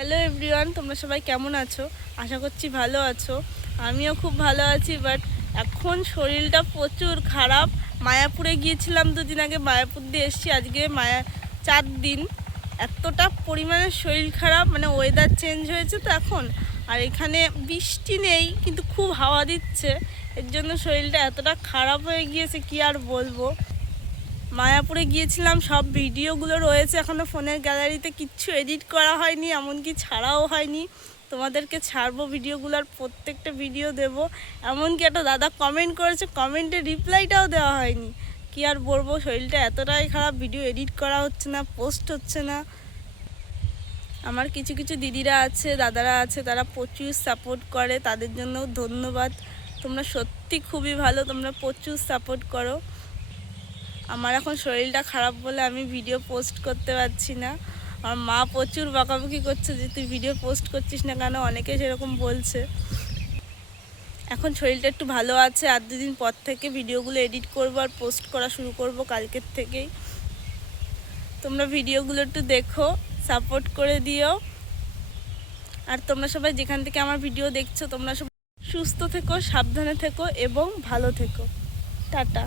Hello everyone, তোমরা সবাই কেমন আছো? আশা করছি ভালো আছো। আমিও খুব ভালো আছি, বাট এখন শরীরটা প্রচুর খারাপ। মায়াপুরে গিয়েছিলাম দুদিন আগে, মায়াপুর দিয়ে এসেছি, আজকে 4 দিন। এতটা পরিমাণে শরীর খারাপ, মানে ওয়েদার চেঞ্জ হয়েছে তো এখন, আর এখানে বৃষ্টি নেই কিন্তু খুব হাওয়া দিচ্ছে, এর জন্য শরীরটা এতটা খারাপ হয়ে গিয়েছে কি আর বলবো। মায়াপুরে গিয়েছিলাম, সব ভিডিওগুলো রয়েছে এখনও ফোনের গ্যালারিতে, কিচ্ছু এডিট করা হয়নি, এমনকি ছাড়াও হয়নি। তোমাদেরকে ছাড়বো ভিডিওগুলোর, প্রত্যেকটা ভিডিও দেব। এমনকি একটা দাদা কমেন্ট করেছে, কমেন্টে রিপ্লাইটাও দেওয়া হয়নি। কি আর বলবো, শরীরটা এতটাই খারাপ, ভিডিও এডিট করা হচ্ছে না, পোস্ট হচ্ছে না। আমার কিছু কিছু দিদিরা আছে, দাদারা আছে, তারা প্রচুর সাপোর্ট করে, তাদের জন্য ধন্যবাদ। তোমরা সত্যি খুবই ভালো, তোমরা প্রচুর সাপোর্ট করো। আমার এখন শরীরটা খারাপ বলে আমি ভিডিও পোস্ট করতে পারছি না। আমার মা প্রচুর বকাবকি করছে যে তুই ভিডিও পোস্ট করছিস না কেন, অনেকে সেরকম বলছে। এখন শরীরটা একটু ভালো আছে, আর 2 দিন পর থেকে ভিডিওগুলো এডিট করব আর পোস্ট করা শুরু করব, কালকের থেকেই। তোমরা ভিডিওগুলো একটু দেখো, সাপোর্ট করে দিও। আর তোমরা সবাই যেখান থেকে আমার ভিডিও দেখছো, তোমরা সবাই সুস্থ থেকো, সাবধানে থেকো এবং ভালো থেকো। টাটা।